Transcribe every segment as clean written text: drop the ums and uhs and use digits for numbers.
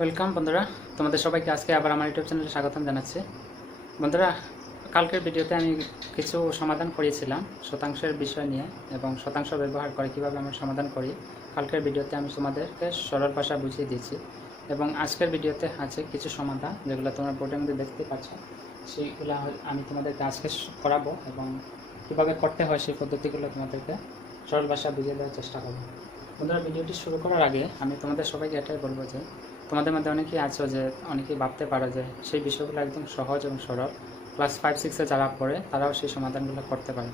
Welcome বন্ধুরা, তোমাদের সবাইকে আজকে আবার আমার ইউটিউব চ্যানেলে স্বাগতম জানাচ্ছি। বন্ধুরা, কালকের ভিডিওতে আমি কিছু সমাধান করিয়েছিলাম শতাংশের বিষয় নিয়ে এবং শতাংশ ব্যবহার করে কীভাবে আমরা সমাধান করি। কালকের ভিডিওতে আমি তোমাদেরকে সরল ভাষা বুঝিয়ে দিয়েছি এবং আজকের ভিডিওতে আছে কিছু সমাধান যেগুলো তোমরা বোর্ডের মধ্যে দেখতে পাচ্ছ, সেইগুলো আমি তোমাদেরকে আজকে করাবো এবং কীভাবে করতে হয় সেই পদ্ধতিগুলো তোমাদেরকে সরল ভাষা বুঝিয়ে দেওয়ার চেষ্টা করবো। বন্ধুরা, ভিডিওটি শুরু করার আগে আমি তোমাদের সবাইকে এটাই বলবো যে তোমাদের মধ্যে অনেকেই আছো যে অনেকেই ভাবতে পারো যে সেই বিষয়গুলো একদম সহজ এবং সরল, ক্লাস 5-6 যারা পড়ে তারাও সেই সমাধানগুলো করতে পারে।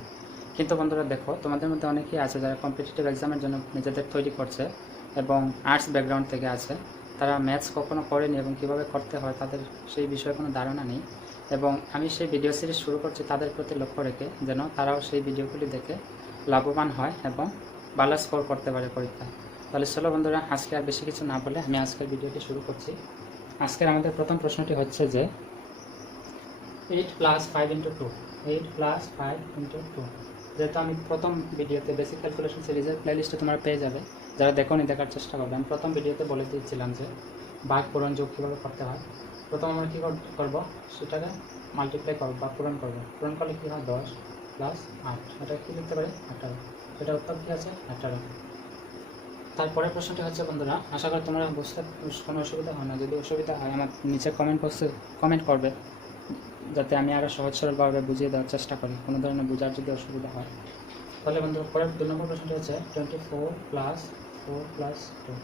কিন্তু বন্ধুরা দেখো, তোমাদের মধ্যে অনেকেই আছে যারা কম্পিটিটিভ এক্সামের জন্য নিজেদের তৈরি করছে এবং আর্টস ব্যাকগ্রাউন্ড থেকে আছে, তারা ম্যাথস কখনো করেনি এবং কীভাবে করতে হয় তাদের সেই বিষয়ে কোনো ধারণা নেই। এবং আমি সেই ভিডিও সিরিজ শুরু করছি তাদের প্রতি লক্ষ্য রেখে, যেন তারাও সেই ভিডিওগুলি দেখে লাভবান হয় এবং ভালো স্কোর করতে পারে পরীক্ষায়। তাহলে চলো বন্ধুরা, আজকে আর বেশি কিছু না বলে আমি আজকের ভিডিওটি শুরু করছি। আজকের আমাদের প্রথম প্রশ্নটি হচ্ছে যে 8 + 5 × 2, 8 + 5 × 2। যেহেতু আমি প্রথম ভিডিওতে বেসিক ক্যালকুলেশন সিরিজের প্লেলিস্টে তোমরা পেয়ে যাবে, যারা দেখোনি দেখার চেষ্টা করবে। আমি প্রথম ভিডিওতে বলে দিয়েছিলাম যে ভাগ, পূরণ, যোগ কীভাবে করতে হয়। প্রথম আমরা কী করবো, সেটাকে মাল্টিপ্লাই করবো বা পূরণ করবো। পূরণ করলে কী হয়, 10 + 8, এটা কী লিখতে পারি, 18। এটা উত্তর কী আছে, 18। তারপরের প্রশ্নটি হচ্ছে বন্ধুরা, আশা করি তোমরা বুঝতে কোনো অসুবিধা হয় না। যদি অসুবিধা হয় আমার নিচে কমেন্ট করবে, যাতে আমি আরও সহজ সরলভাবে বুঝিয়ে দেওয়ার চেষ্টা করি কোনো ধরনের বোঝার যদি অসুবিধা হয়। তাহলে বন্ধুরা, পরের 2 নম্বর প্রশ্নটি হচ্ছে 24 + 4 + 2।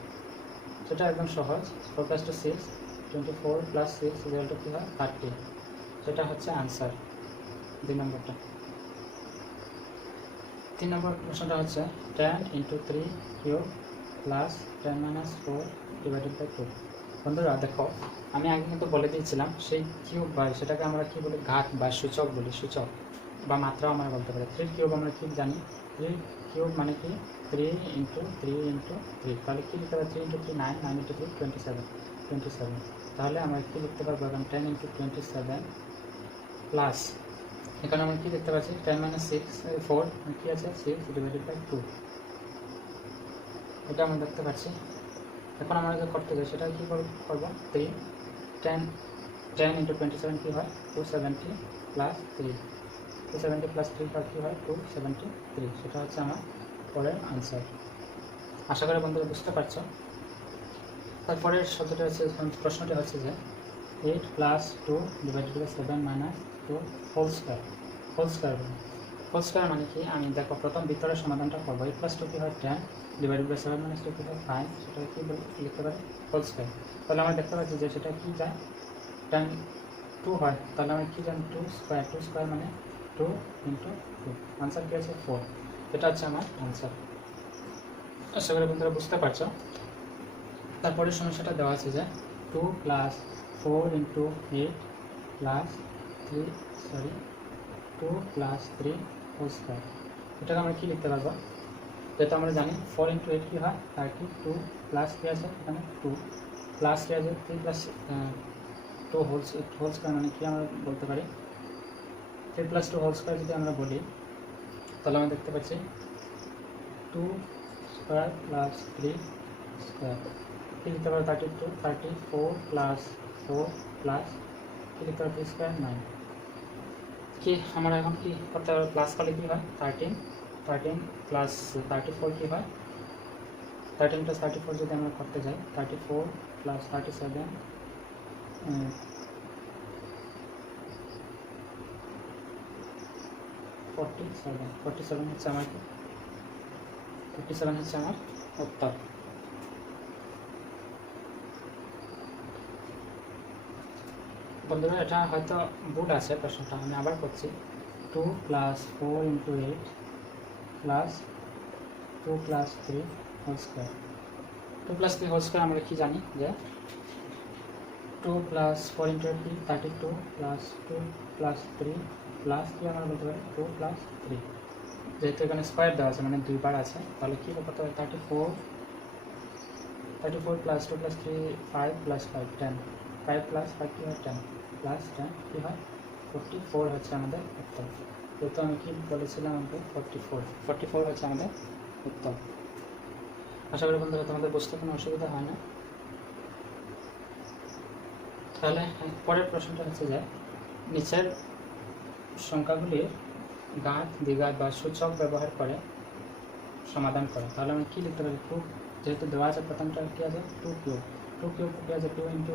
সেটা একদম সহজ, 4 + 2 6, 24 + 6 = কী হয়, 30। সেটা হচ্ছে আনসার 2 নম্বরটা। 3 নম্বর প্রশ্নটা হচ্ছে 10 × 3³ + 10 - 4 / 2। বন্ধুরা দেখো, আমি আগে কিন্তু বলে দিয়েছিলাম সেই কিউব বা সেটাকে আমরা কী বলি, ঘাত বা সূচক বলি, সূচক বা মাত্রাও আমরা বলতে পারি। 3³ আমরা কী জানি, 3³ মানে কি 3 × 3 × 3। তাহলে কী লিখতে পারি, 3 × 3 9, 9 × 3 27। তাহলে আমরা কী লিখতে পারবো এখন, 10 × 27 প্লাস, এখানে আমরা কী দেখতে পাচ্ছি, 10 - 6 4 কী আছে, 6 / 2। এটা আমরা দেখতে পাচ্ছি। এখন আমরা যে করতে চাই সেটা কী করবো, 3 10 × 27 কী হয়, 270 + 3, 270 + 3 কী হয়, 273। সেটা হচ্ছে আমার পরের আনসার। আশা করি বন্ধুরা বুঝতে পারছো। তারপরের শব্দটা হচ্ছে, প্রশ্নটি হচ্ছে যে 8 + 2 / 7 - 2 হোল স্কয়ার। হোল স্কয়ার মানে কি, আমি দেখো প্রথম ভিতরের সমাধানটা করবো। 8 + 2 কী হয়, 10 / 7 - 2 কী হয়, 5। সেটা কী লিখতে পারি, হোল স্কয়ার। তাহলে আমরা দেখতে পাচ্ছি যে সেটা কী যায়, 10 2 হয়। তাহলে আমরা কী জানি, 2 স্কয়ার মানে 2 × 2। আনসার কী আছে, 4। এটা হচ্ছে আমার আনসার। আশা করি বন্ধুরা বুঝতে পারছো। তারপরে সমস্যাটা দেওয়া আছে যে 2 + 4 × 8 + 3 হোল স্কয়ার। এটাকে আমরা কী লিখতে পারবো, যেটা আমরা জানি 4 × 8 কী হয়, 32 প্লাস কী আছে এখানে 2 প্লাস কী আছে 3 + 2 হোল স্কয়ার মানে কি আমরা বলতে পারি, 3 + 2 হোল স্কয়ার যদি আমরা বলি, তাহলে আমরা দেখতে পাচ্ছি 2 স্কয়ার + 3 স্কয়ার কী লিখতে পারি, 34 + 4 প্লাস কী লিখতে পারি, 3 স্কয়ার 9। কি আমরা এখন কি করতে পারবো, প্লাস করলে কী হয়, 13 + 34 কী হয়, 13 + 34 যদি আমরা করতে যাই, 34 + 37 47 হচ্ছে আমার 47 হচ্ছে আমার উত্তর। বন্ধুরা, এটা হয়তো ভুল আছে প্রশ্নটা, আমি আবার করছি। 2 + 4 × 8 + 2 + 3 হোল স্কয়ার। 2 + 3 হোল স্কয়ার আমরা কি জানি যে 2 + 4 × 8 32 + 2 + 3 প্লাস কি আমরা বলতে পারি 2 + 3। যেহেতু এখানে স্কয়ার দেওয়া আছে মানে দুইবার আছে, তাহলে কী করতে হবে, 34 + 2 + 3 5 + 5 10, 5 + 5 কী হয় 10 + 10 কী হয় 44 হচ্ছে আমাদের উত্তর। যেহেতু আমি কি বলেছিলাম, আমাদের 44 হচ্ছে আমাদের উত্তর। আশা করি বন্ধুরা তোমাদের বুঝতে কোনো অসুবিধা হয় না। তাহলে পরের প্রশ্নটা হচ্ছে যে নিচের সংখ্যাগুলির ঘাত দ্বিঘাত বা সূচক ব্যবহার করে সমাধান করে। তাহলে আমি কী লিখতে পারি? টু, যেহেতু দেওয়া আছে প্রথমটা কী আছে, টু কিউব কী আছে, টু ইন্টু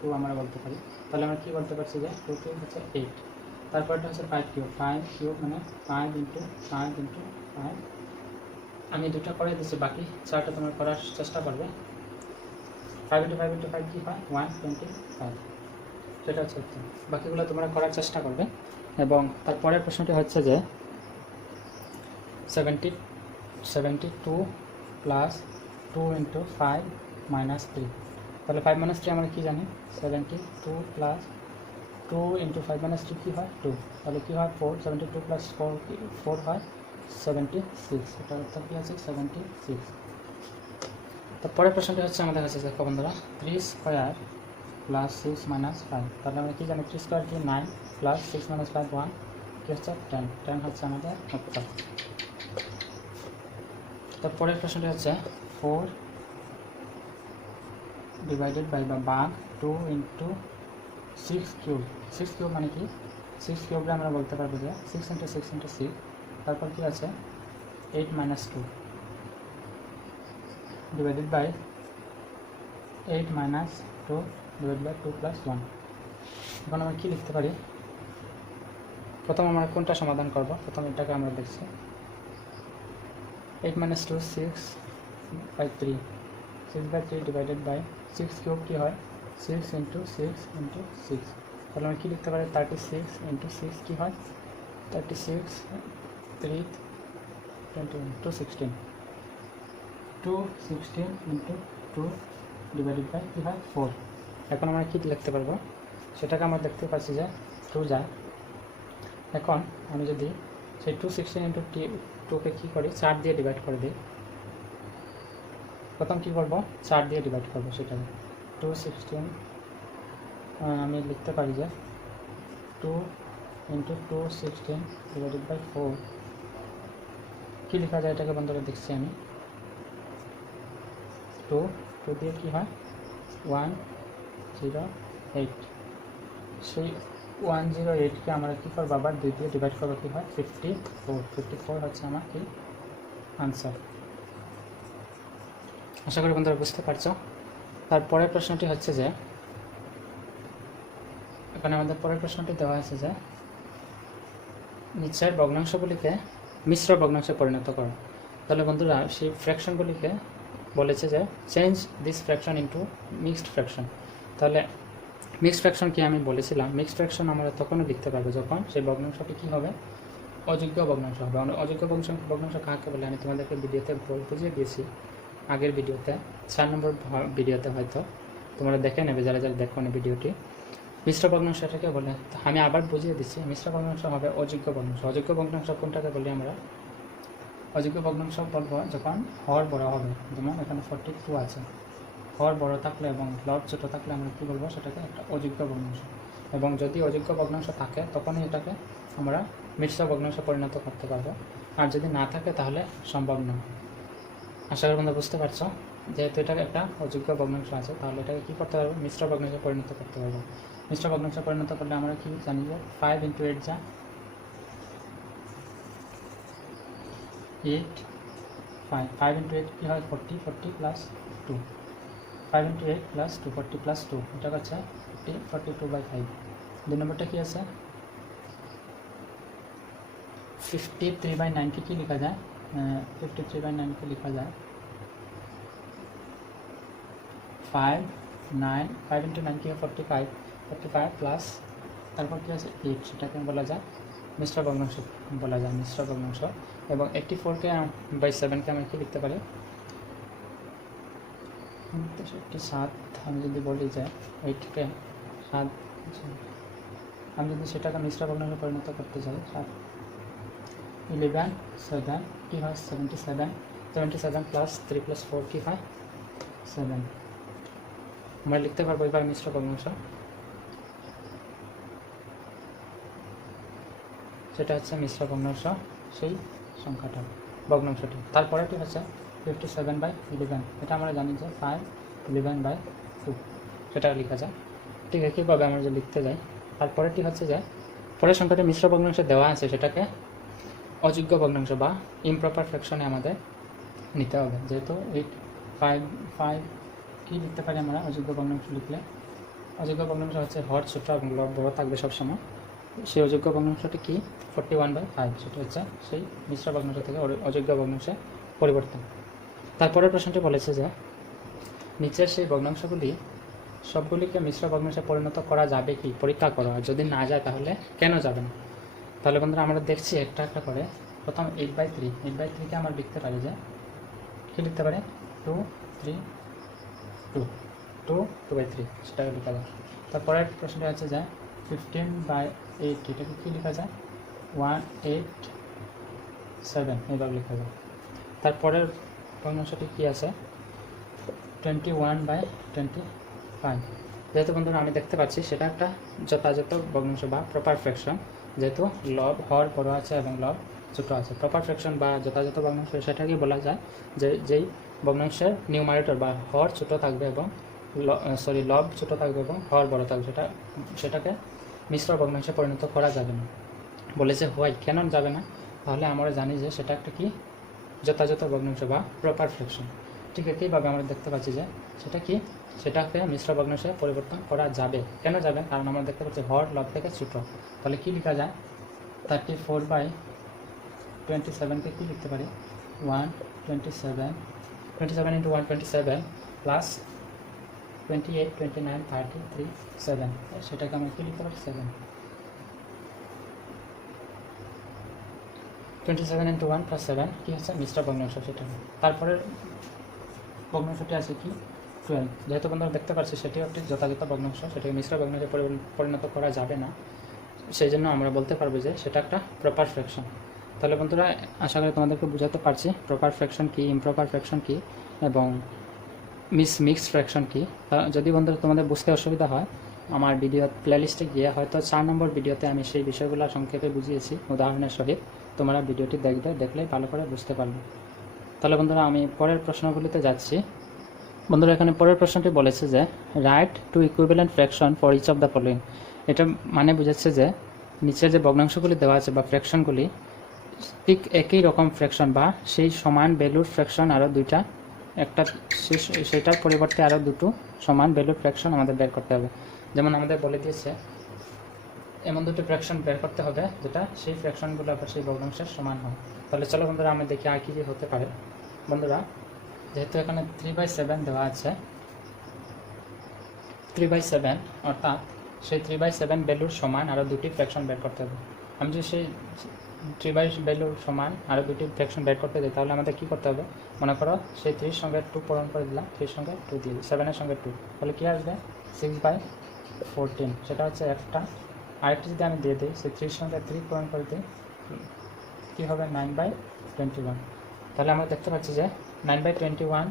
টু আমরা বলতে পারি। তাহলে আমরা কী বলতে পারছি যে টু কিউব হচ্ছে 8। তারপরটা হচ্ছে 5 কিউব মানে 5 ইন্টু 5। আমি দুটো করে দিচ্ছি, বাকি 4টা তোমরা করার চেষ্টা করবে। 5 ইন্টু 5 কী হয়? 125। সেটা হচ্ছে উত্তর। বাকিগুলো তোমরা করার চেষ্টা করবে। এবং তারপরের প্রশ্নটি হচ্ছে যে 72 প্লাস 2 ইন্টু 5 মাইনাস 3। তাহলে 5 মাইনাস 3 আমরা কী জানি? 72 প্লাস 2 ইন্টু 5 মাইনাস 3 কী হয়? 2। তাহলে কী হয়? 4। 72 প্লাস 4 হয় 76। এটার উত্তর কী আছে? 76। তারপরের প্রশ্নটি হচ্ছে আমাদের কাছে দেখো বন্ধুরা, 3 স্কোয়ার প্লাস 6 মাইনাস 5। তাহলে আমরা কী জানি? 3 স্কোয়ার কি? 9 প্লাস 6 মাইনাস 5 1 কী হচ্ছে? 10 হচ্ছে আমাদের উত্তর। তারপরের প্রশ্নটি হচ্ছে 4 ডিভাইডেড বাই বা ভাগ 2 ইন্টু 6 কিউব। 6 কিউব মানে কি? 6 কিউবটা আমরা বলতে পারবো যে 6 ইন্টু 6। তারপর কি আছে? 8 minus 2 divided by 8 minus 2 divided by 2 plus 1। এখন আমরা কী লিখতে পারি? প্রথম আমরা কোনটা সমাধান করব? প্রথম এটাকে আমরা দেখছি। 8 মাইনাস 2 6/3 6/3 ডিভাইডেড বাই 6 কিউব কী হয়? 6 ইন্টু 6। তাহলে আমরা কী লিখতে পারি? 36 ইন্টু 6 কী হয়? 36 3 21 216 ইন্টু 2 ডিভাইডেড বাই কী হয়? 4। এখন আমরা কী লিখতে পারবো? সেটাকে আমরা দেখতে পাচ্ছি যে 2 যায়। এখন আমি যদি সেই 216 ইন্টু 2কে কী করি? 4 দিয়ে ডিভাইড করে দিই। প্রথম কী করবো? 4 দিয়ে ডিভাইড করবো সেটাকে। 216 আমি লিখতে পারি যে 2 ইন্টু 216 ডিভাইডেড বাই 4। কী লেখা যায় এটাকে বন্ধুরা? দেখছি আমি 2 দিয়ে কী হয়? 108। সেই 108কে আমরা কী করবো? আবার 2 দিয়ে ডিভাইড করবো, কী হয়? 54 হচ্ছে আমার কি আনসার। আশা করি বন্ধুরা বুঝতে পারছো। তারপরের প্রশ্নটি হচ্ছে যে এখানে আমাদের পরের প্রশ্নটি দেওয়া আছে যে নিচের ভগ্নাংশগুলিকে মিশ্র ভগ্নাংশে পরিণত করো। তাহলে বন্ধুরা সেই ফ্র্যাকশনগুলিকে বলেছে যে change this fraction into mixed fraction. তাহলে মিক্সড ফ্র্যাকশন কি আমি বলেছিলাম? মিক্সড ফ্র্যাকশন আমরা তখনও লিখতে পারবো যখন সেই ভগ্নাংশটি কী হবে? অযোগ্য ভগ্নাংশ হবে। অযোগ্য ভগ্নাংশ কাকে বলে আমি তোমাদেরকে ভিডিওতে বুঝিয়ে দিয়েছি, আগের ভিডিওতে 4 নম্বর ভিডিওতে হয়তো তোমরা দেখে নেবে যারা দেখো না ভিডিওটি। মিশ্র ভগ্নাংশ এটাকে বলে। আমি আবার বুঝিয়ে দিচ্ছি। মিশ্র ভগ্নাংশ হবে অযোগ্য ভগ্নাংশ। অযোগ্য ভগ্নাংশ কোনটাকে বলি আমরা? অযোগ্য ভগ্নাংশ বলবো যখন হর বড় হবে। যেমন এখানে 42 আছে, হর বড় থাকলে এবং লব ছোটো থাকলে আমরা কী বলবো? সেটাকে একটা অযোগ্য ভগ্নাংশ। এবং যদি অযোগ্য ভগ্নাংশ থাকে তখনই এটাকে আমরা মিশ্র ভগ্নাংশে পরিণত করতে পারবো। আর যদি না থাকে তাহলে সম্ভব নয়। আশা করি তোমরা বুঝতে পারছো। যেহেতু এটাকে একটা অযোগ্য ভগ্নাংশ আছে তাহলে এটাকে কী করতে পারবো? মিশ্র ভগ্নাংশে পরিণত করতে পারবো। মিশ্র ভগ্নাংশে পরিণত করলে আমরা কি জানি যে 5 ইন্টু 8 যা 8 5 ইন্টু 8 কী হয়? 40 প্লাস 2 5 ইন্টু 8 প্লাস 2 40 প্লাস 2 এটা হচ্ছে 42/5। 2 নম্বরটা কী আছে? 53/9 কি লেখা যায়? 53/9 লেখা যায় 5 ইন্টু 9 কি হয়? 45 প্লাস তারপর কী আছে? 8। সেটাকে বলা যায় মিশ্র ভগ্নাংশ বলা যায়, মিশ্র ভগ্নাংশ। এবং 84/7কে আমি কি লিখতে পারি? 7 আমি যদি বলি যে 8কে 7 আমি যদি সেটাকে মিশ্র ভগ্নাংশে পরিণত করতে চাই 7 11 7 কী হয়? 77 প্লাস 3 প্লাস 4 কী হয়? 7। আমরা লিখতে পারবো এবার মিশ্র ভগ্নাংশ। সেটা হচ্ছে মিশ্র ভগ্নাংশ সেই সংখ্যাটা ভগ্নাংশটি। তারপরেটি হচ্ছে 57/11। এটা আমরা জানি যে 5 11/2 সেটা লেখা যায়। ঠিক একইভাবে আমরা যে লিখতে যাই, তারপরেরটি হচ্ছে যে পরের সংখ্যাটি মিশ্র ভগ্নাংশে দেওয়া আছে সেটাকে অযোগ্য ভগ্নাংশ বা ইমপ্রপার ফ্র্যাকশনে আমাদের নিতে হবে। যেহেতু 8 5 কী লিখতে পারি আমরা অযোগ্য ভগ্নাংশ লিখলে? অযোগ্য ভগ্নাংশ হচ্ছে হর ছোট এবং লব বড় থাকবে সবসময়। সেই অযোগ্য ভগ্নাংশটি কি? 41/5, সেটা হচ্ছে সেই মিশ্র ভগ্নাংশ থেকে অযোগ্য ভগ্নাংশে পরিবর্তন। তারপরের প্রশ্নটি বলেছে যে নিচের সেই ভগ্নাংশগুলি সবগুলিকে মিশ্র ভগ্নাংশে পরিণত করা যাবে কি পরীক্ষা করো, আর যদি না যায় তাহলে কেন যাবে না? তাহলে বন্ধুরা আমরা দেখছি একটা একটা করে। প্রথম 8/3, 8/3কে আমরা লিখতে পারি যে কী লিখতে পারি? 2 3 2 2 2/3, সেটাকে লেখা যায়। তারপরের প্রশ্নটি হচ্ছে যে 15/8, এটাকে কী লেখা যায়? 187, এইভাবে লেখা যায়। তারপরের ভগ্নাংশটি কী আছে? 21/25। যেহেতু বন্ধুরা আমি দেখতে পাচ্ছি সেটা একটা যথাযথ ভগ্নাংশ বা প্রপার ফ্র্যাকশন, যেহেতু লব হর বড় আছে এবং লব ছোটো আছে। প্রপার ফ্র্যাকশন বা যথাযথ ভগ্নাংশ সেটাকে বলা যায় যে যেই ভগ্নাংশের নিউমারেটর বা হর ছোটো থাকবে এবং লব ছোটো থাকবে এবং হর বড় থাকবে, সেটাকে মিশ্র ভগ্নাংশে পরিণত করা যাবে না। বলেছে হোয়াই, কেন যাবে না? তাহলে আমরা জানি যে সেটা একটা কি যথাযথ ভগ্নাংশ বা প্রপার ফ্র্যাকশন। ঠিক একইভাবে আমরা দেখতে পাচ্ছি যে সেটা কি, সেটাকে মিশ্র ভগ্নাংশে পরিবর্তন করা যাবে। কেন যাবে? কারণ আমরা দেখতে পাচ্ছি হর লব থেকে ছোটো। তাহলে কি লেখা যায়? 34/27কে কী লিখতে পারি? 127, 27 × 127 প্লাস 28 29 33 7, সেটাকে আমরা কী লিখতে পারি? 7। 27 × 1 + 7 কী হচ্ছে? মিশ্র ভগ্নাংশ সেটা। তারপরে ভগ্নাংশটি আছে কি? 12। যেহেতু বন্ধুরা দেখতে পাচ্ছি সেটিও একটি যথাযথ ভগ্নাংশ, সেটাকে মিশ্র ভগ্নাংশে পরিণত করা যাবে না, সেই জন্য আমরা বলতে পারবো যে সেটা একটা প্রপার ফ্র্যাকশন। তাহলে বন্ধুরা আশা করি তোমাদেরকে বোঝাতে পারছি প্রপার ফ্র্যাকশন কী, ইমপ্রপার ফ্র্যাকশন কী এবং মিক্সড ফ্র্যাকশন কী। যদি বন্ধুরা তোমাদের বুঝতে অসুবিধা হয়, আমার ভিডিও প্লেলিস্টে গিয়ে হয়তো 4 নম্বর ভিডিওতে আমি সেই বিষয়গুলো সংক্ষেপে বুঝিয়েছি উদাহরণের সহিত। তোমরা ভিডিওটি দেখলেই ভালো করে বুঝতে পারবে। তাহলে বন্ধুরা আমি পরের প্রশ্নগুলিতে যাচ্ছি। বন্ধুরা এখানে পরের প্রশ্নটি বলেছে যে write 2 equivalent fraction for each of the following. এটা মানে বোঝাচ্ছে যে নিচে যে ভগ্নাংশগুলি দেওয়া আছে বা ফ্র্যাকশনগুলি ঠিক একই রকম ফ্র্যাকশন বা সেই সমান ভ্যালুর ফ্র্যাকশন আরও দুইটা, একটা সেটার পরিবর্তে আরও দুটো সমান ভ্যালুর ফ্র্যাকশন আমাদের বের করতে হবে। যেমন আমাদের বলে দিয়েছে এমন দুটো ফ্র্যাকশন বের করতে হবে যেটা সেই ফ্র্যাকশনগুলো আবার সেই ভগ্নাংশের সমান হয়। তাহলে চলো বন্ধুরা আমি দেখি আর কী কী হতে পারে। বন্ধুরা যেহেতু এখানে 3/7 দেওয়া আছে, 3/7 অর্থাৎ সেই 3/7 ভ্যালুর সমান আরও দুটি ফ্র্যাকশন বের করতে হবে। আমি যদি সেই 3/7 ভ্যালুর সমান আরও দুটি ফ্র্যাকশন বের করতে যাই তাহলে আমাদের কী করতে হবে? মনে করো সেই 3 সঙ্গে 2 পূরণ করে দিলাম, 3 সঙ্গে 2 দিয়ে 7-এর সঙ্গে 2, তাহলে কী আসবে? 6/14, সেটা হচ্ছে একটা। আরেকটি যদি আমি দিয়ে দিই, সেই 3 সঙ্গে 3 পূরণ করে দিই, কী হবে? 9/21। তাহলে আমরা দেখতে পাচ্ছি যে 9/21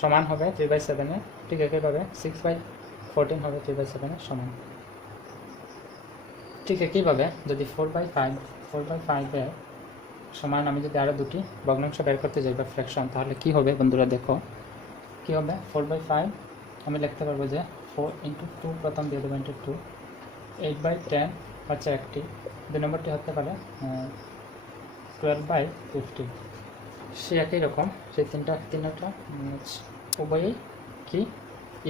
সমান হবে 3/7-এর। ঠিক একইভাবে 6/14 হবে 3/7-এর সমান। ঠিক একইভাবে যদি 4/5-এর সমান আমি যদি আরও দুটি ভগ্নাংশ বের করতে যাই বা ফ্র্যাকশন, তাহলে কী হবে বন্ধুরা? দেখো কী হবে। 4/5 আমি লিখতে পারবো যে 4 × 2, প্রথম দিয়ে দেবো × 2, 8/10 হচ্ছে একটি, 2 নম্বরটি হতে পারে 12/50। সে একই রকম সেই তিনটা উভয়ই কি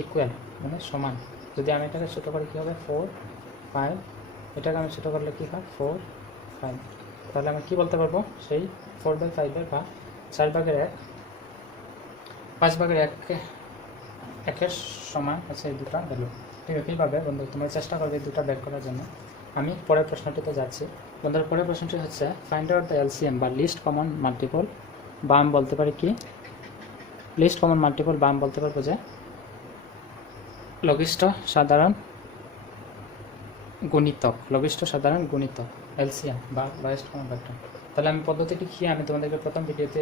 ইকুয়াল, মানে সমান। যদি আমি এটাকে ছোটো করি কী হবে? 4 5, এটাকে আমি ছোটো করলে কী হয়? 4 5। তাহলে আমি কী বলতে পারবো? সেই 4/5-এর বা 4/1, 5/1-এর সমান আছে এই দুটা ভ্যালু। ঠিক একইভাবে বন্ধু তোমরা চেষ্টা করবে এই দুটা বের করার জন্য। আমি পরের প্রশ্নটিতে যাচ্ছি। বন্ধুরা পরের প্রশ্নটি হচ্ছে ফাইন্ড আউট দ্য এলসিএম বা লিস্ট কমন মাল্টিপল, বা আমি বলতে পারি কি লিস্ট কমন মাল্টিপল, বা আমি বলতে পারবো যে লঘিষ্ঠ সাধারণ গুণিতক, এলসিএম বা লোয়েস্ট কমন ফ্যাক্টর। তাহলে আমি পদ্ধতিটি কি আমি তোমাদেরকে প্রথম ভিডিওতে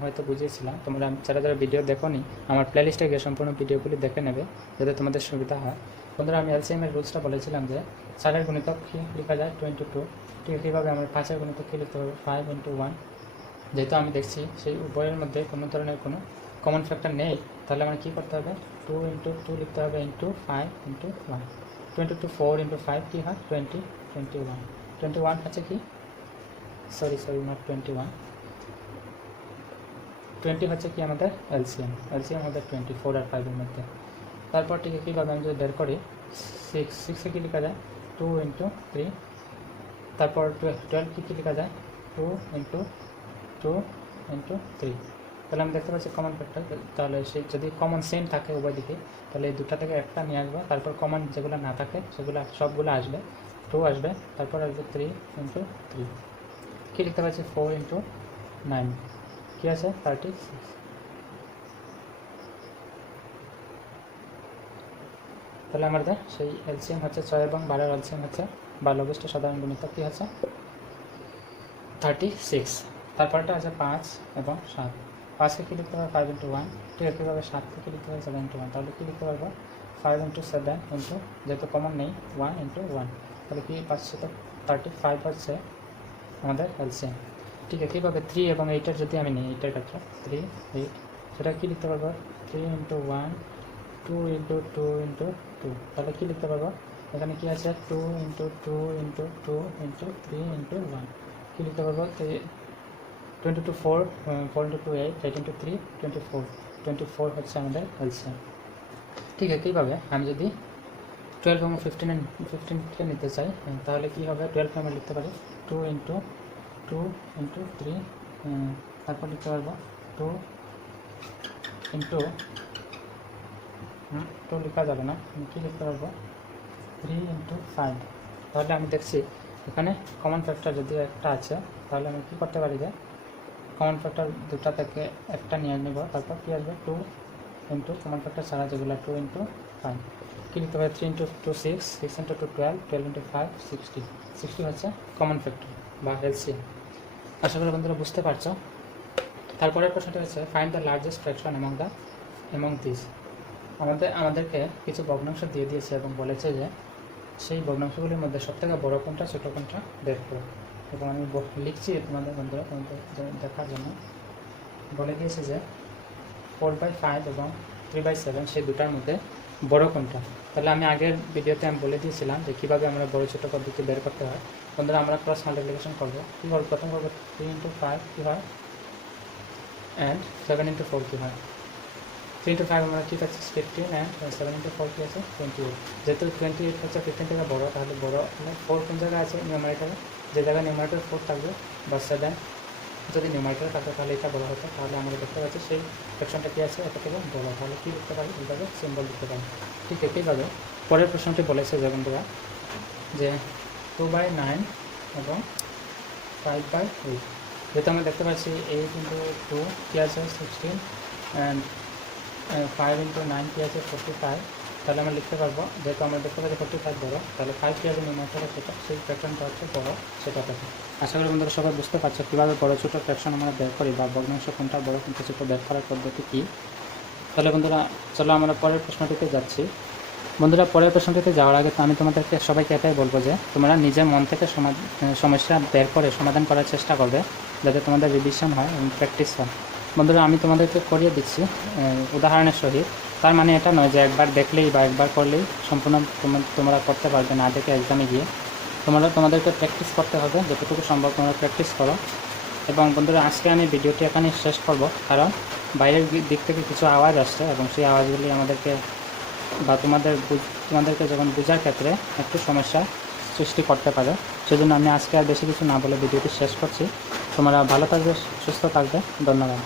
হয়তো বুঝিয়েছিলাম। তোমরা যারা ভিডিও দেখোনি আমার প্লেলিস্টে গিয়ে সম্পূর্ণ ভিডিওগুলি দেখে নেবে যাতে তোমাদের সুবিধা হয়। বন্ধুরা আমি এলসিএমের রুলসটা বলেছিলাম যে 4-এর গুণিতক কী লেখা যায়? 22। ঠিক একইভাবে আমরা 5-এর গুণিতক কী লিখতে হবে? 5 × 1। যেহেতু আমি দেখছি সেই উভয়ের মধ্যে কোনো ধরনের কোনো কমন ফ্যাক্টর নেই, তাহলে আমার কী করতে হবে? টু ইন্টু টু লিখতে হবে ইন্টু 5 ইন্টু 1, 22 4 ইন্টু 5 কী হয় 20, 21, 21 হচ্ছে কি সরি নট 21, 20 হচ্ছে কি আমাদের এলসিএম আমাদের 24 আর 5 এর মধ্যে। তারপর ঠিক কীভাবে আমি যদি বের করি 6 কী লেখা যায় 2 ইন্টু 3, তারপর 12 কী লেখা যায় 2 ইন্টু 2 ইন্টু 3। তাহলে আমি দেখতে পাচ্ছি কমন ফ্যাক্টর, তাহলে সেই যদি কমন সেম থাকে উভয় দিকে তাহলে এই দুটা থেকে একটা নিয়ে আসবো, তারপর কমন যেগুলো না থাকে সেগুলো সবগুলো আসবে, 2 আসবে, তারপর আসবে 3 ইন্টু 3, কী লিখতে পাচ্ছি 4 ইন্টু 9 কী আছে 36। তাহলে আমাদের সেই এলসিএম হচ্ছে 6 এবং 12 এলসিএম হচ্ছে 12 লঘিষ্ঠ সাধারণ গুণিতক কী হচ্ছে 36। তারপরটা আছে 5 এবং 7, 5কে কী লিখতে পারবো 5 ইন্টু 1, ঠিক আছে কীভাবে 7কে কী লিখতে পারবো 7 ইন্টু 1, তাহলে কী লিখতে পারবো 5 ইন্টু 7 ইন্টু যেহেতু কমন নেই 1 ইন্টু 1, তাহলে কি 535 হচ্ছে আমাদের এলসিএম। ঠিক আছে কীভাবে 3 এবং 8-এর যদি আমি নিই 8-এর ক্ষেত্রে 3 8 সেটা কী লিখতে পারবো 3 ইন্টু 1 2 ইন্টু 2 ইন্টু 2, তাহলে কী লিখতে পারবো এখানে কী আছে 2 ইন্টু 2 ইন্টু 2 ইন্টু 3 ইন্টু 1, কী লিখতে পারবো 22 4 4 ইন্টু 2 8 8 ইন্টু 3 24 হচ্ছে আমাদের এলসিএম। ঠিক আছে কীভাবে আমি যদি 12 এবং 15কে নিতে চাই তাহলে কী হবে 12 আমরা লিখতে পারি 2 ইন্টু 3, তারপর লিখতে পারবো 2 ইন্টু 2 লেখা যাবে না, কী লিখতে পারবো 3 ইন্টু 5। তাহলে আমি দেখছি এখানে কমন ফ্যাক্টর যদি একটা আছে তাহলে আমি কী করতে পারি যে কমন ফ্যাক্টর দুটা থেকে একটা নিয়ে নেব, তারপর কী আসবে 2 ইন্টু কমন ফ্যাক্টর ছাড়া যেগুলো 2 ইন্টু 5, কী লিখতে পারি 3 ইন্টু 2 6, 6 ইন্টু 2 12, 12 ইন্টু 5 60 হচ্ছে কমন ফ্যাক্টর বা এলসিএম। আশা করি বন্ধুরা বুঝতে পারছো। তারপরের প্রশ্নটা হচ্ছে find the largest fraction among this. আমাদেরকে কিছু ভগ্নাংশ দিয়ে দিয়েছে এবং বলেছে যে সেই ভগ্নাংশগুলির মধ্যে সবথেকে বড় কোনটা ছোট কোনটা বের করো, এবং আমি লিখছি তোমাদের বন্ধুরা দেখার জন্য। বলে দিয়েছে যে 4/5 এবং 3/7 সেই দুটার মধ্যে বড় কোনটা। তাহলে আমি আগের ভিডিওতে আমি বলে দিয়েছিলাম যে কীভাবে আমরা বড় ছোটো পদ্ধতি বের করতে হয়। বন্ধুরা আমরা ক্রস মাল্টিপ্লিকেশন করবো, কী করবো প্রথম করবো 3 ইন্টু 5 কী হয় অ্যান্ড 7 ইন্টু 4 কী হয়, 3 ইন্টু 5 আমরা কী পাচ্ছি 15 অ্যান্ড 7 ইন্টু 4 কী আছে 28। যেহেতু 28 হচ্ছে 15 থেকে বড়ো, তাহলে বড় 4 কোন জায়গায় আছে নিউমারেটরে, যে জায়গায় নিউমারেটর 4 থাকবে বা 7 যদি নিউমারেটরে থাকবে তাহলে এটা বড় হতো। তাহলে আমরা দেখতে পাচ্ছি সেই ফ্র্যাকশনটা কী আছে এটা থেকে বড়, তাহলে কী লিখতে পারি এইভাবে সিম্বল লিখতে পারি। ঠিক একইভাবে পরের প্রশ্নটি বলেছে যে বন্ধুরা যে 2/9 এবং 5/8, যেহেতু আমরা দেখতে পাচ্ছি 8 ইন্টু 2 কী আছে 16 অ্যান্ড 5 ইন্টু 9 কী আছে 45। তাহলে আমরা লিখতে পারবো যেহেতু আমরা দেখতে পাচ্ছি 45 বড়, তাহলে 5 কী আছে নিউমারেটরে সেটা সেই ফ্র্যাকশনটা হচ্ছে বড় সেটা থেকে। আশা করি বন্ধুরা সবাই বুঝতে পারছো কীভাবে বড় ছোটো ফ্র্যাকশন আমরা বের করি বা ভগ্নাংশ কোনটা বড় কোনটা ছোটো বের করার পদ্ধতি কী। তাহলে বন্ধুরা চলো আমরা পরের প্রশ্নটিতে যাচ্ছি। বন্ধুরা পরের প্রশ্নটিতে যাওয়ার আগে তো আমি তোমাদেরকে সবাইকে এটাই বলবো যে তোমরা নিজের মন থেকে সমস্যা বের করে সমাধান করার চেষ্টা করবে, যাতে তোমাদের রিভিশন হয় এবং প্র্যাকটিস হয়। বন্ধুরা আমি তোমাদেরকে করিয়ে দিচ্ছি উদাহরণের সহিত। তার মানে এটা নয় যে একবার দেখলেই বা একবার করলেই সম্পূর্ণ তোমরা করতে পারবে না, দেখে এক্সামে গিয়ে তোমাদেরকে প্র্যাকটিস করতে হবে, যতটুকু সম্ভব তোমরা প্র্যাকটিস করো। এবং বন্ধুরা আজকে আমি ভিডিওটি এখানেই শেষ করব, কারণ বাইরের দিক থেকে কিছু আওয়াজ আসছে এবং সেই আওয়াজগুলি আমাদেরকে বা তোমাদেরকে যখন বোঝার ক্ষেত্রে একটু সমস্যা সৃষ্টি করতে পারে। সেজন্য আমি আজকে আর বেশি কিছু না বলে ভিডিওটি শেষ করছি। তোমরা ভালো থাকবে, সুস্থ থাকবে, ধন্যবাদ।